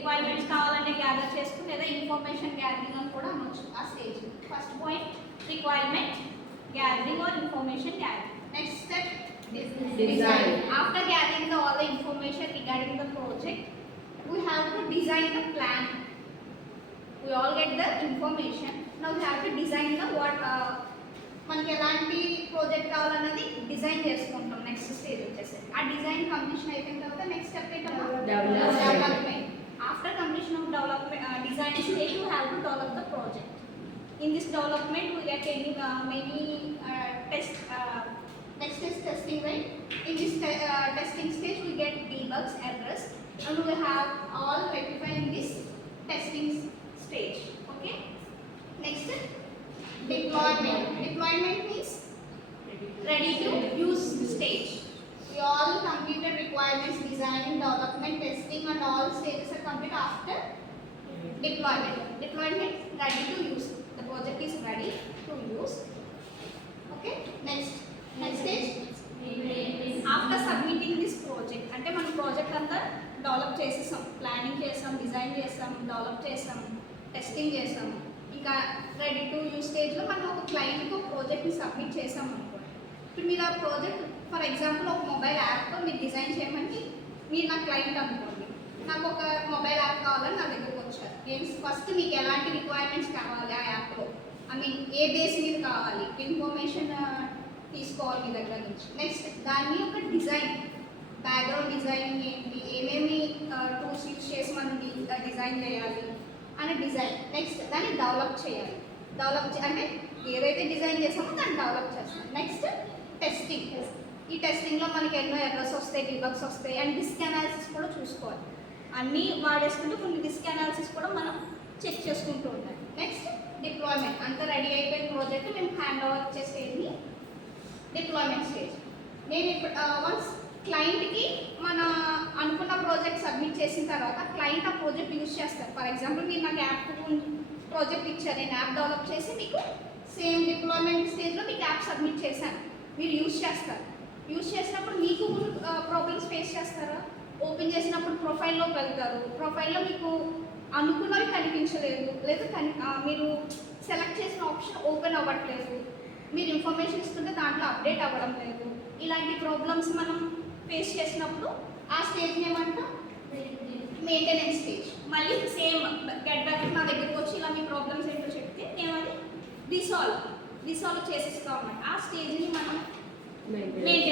Requirements కావాలంటే gather చేసుకుని లేదా ఇన్ఫర్మేషన్ గ్యాదరింగ్ అని కూడా అనొచ్చు ఆ stage. First point requirement gathering or information gathering. Next step design. After gathering all the information regarding the project, we have to design the plan. We all get the information. Now we have to design the what మనకి ఎలాంటి project కావాలన్నది design చేసుకుంటాం. Next stage వచ్చేసి ఆ design completion అయిపోయిన తర్వాత next step ఏంటమ్మా development. After completion of development design stage we have to develop the project. In this development we get many test. Next is testing, right? In this testing stage we get debugs, errors, and we have all rectified in this testing stage. Okay. Next deployment. Deployment means ready to use stage. We all completed requirements, design, development, testing, and all stages are complete after deployment. Deployment ready to use. The project is ready to use. Okay. Next stage after submitting this project అంటే మనం project అంతా develop చేసేసాం, planning చేసాం, design చేసాం, develop చేసాం, testing చేసాం, ఇంకా ready to use స్టేజ్లో మనం ఒక క్లయింట్కి ఒక ప్రాజెక్ట్ని సబ్మిట్ చేసాం అనుకోండి. ఇప్పుడు మీరు ఆ ప్రాజెక్ట్ ఫర్ ఎగ్జాంపుల్ ఒక మొబైల్ యాప్ మీరు డిజైన్ చేయమని మీరు నా క్లయింట్ అనుకోండి, నాకు ఒక మొబైల్ యాప్ కావాలని నా దగ్గరకు వచ్చారు. ఫస్ట్ మీకు ఎలాంటి రిక్వైర్మెంట్స్ కావాలి ఆ యాప్లో, ఐ మీన్ ఏ బేస్ మీద కావాలి, ఇన్ఫర్మేషన్ తీసుకోవాలి మీ దగ్గర నుంచి. నెక్స్ట్ దాన్ని ఒక డిజైన్, బ్యాక్గ్రౌండ్ డిజైన్ ఏంటి, ఏమేమి టూల్స్ యూజ్ చేసి మనం డిజైన్ చేయాలి అని డిజైన్. నెక్స్ట్ దాన్ని డెవలప్ చేయాలి. అంటే ఏదైతే డిజైన్ చేసామో దాన్ని డెవలప్ చేస్తాం. Next testing. ఈ టెస్టింగ్లో మనకి ఎన్నో ఎర్రర్స్ వస్తాయి, డిబగ్స్ వస్తాయి, అండ్ డిస్క్ అనాలిసిస్ కూడా చూసుకోవాలి. అన్నీ వాడేసుకుంటూ కొన్ని డిస్క్ అనాలిసిస్ కూడా మనం చెక్ చేసుకుంటూ ఉంటాం. Next deployment. అంతా రెడీ అయిపోయిన ప్రాజెక్ట్ మేము హ్యాండ్ ఓవర్ చేసేది డిప్లాయ్మెంట్ స్టేజ్. నేను ఇప్పుడు వన్స్ క్లయింట్కి మన అనుకున్న ప్రాజెక్ట్ సబ్మిట్ చేసిన తర్వాత క్లయింట్ ఆ ప్రాజెక్ట్ యూజ్ చేస్తారు. ఫర్ ఎగ్జాంపుల్ మీరు నాకు యాప్ ప్రాజెక్ట్ ఇచ్చారు, నేను యాప్ డెవలప్ చేసి మీకు సేమ్ డిప్లాయ్మెంట్ స్టేజ్లో మీకు యాప్ సబ్మిట్ చేశాను, మీరు యూజ్ చేస్తారు. యూజ్ చేసినప్పుడు మీకు ప్రాబ్లమ్స్ ఫేస్ చేస్తారా? ఓపెన్ చేసినప్పుడు ప్రొఫైల్లోకి వెళ్తారు, ప్రొఫైల్లో మీకు అనుకున్నవి కనిపించలేదు, లేదా మీరు సెలెక్ట్ చేసిన ఆప్షన్ ఓపెన్ అవ్వట్లేదు, మీరు ఇన్ఫర్మేషన్ ఇస్తుంటే దాంట్లో అప్డేట్ అవ్వడం లేదు. ఇలాంటి ప్రాబ్లమ్స్ మనం ఫేస్ చేసినప్పుడు ఆ స్టేజ్ని ఏమంటాం మెయింటెనెన్స్ స్టేజ్. మళ్ళీ సేమ్ గెట్ బ్యాక్ నా దగ్గరికి వచ్చి ఇలా మీ ప్రాబ్లమ్స్ ఏంటో చెప్తే మేము అది రిసాల్వ్ చేసేస్తాం అన్నమాట. ఆ స్టేజ్ని మనం మెయింటెనెన్స్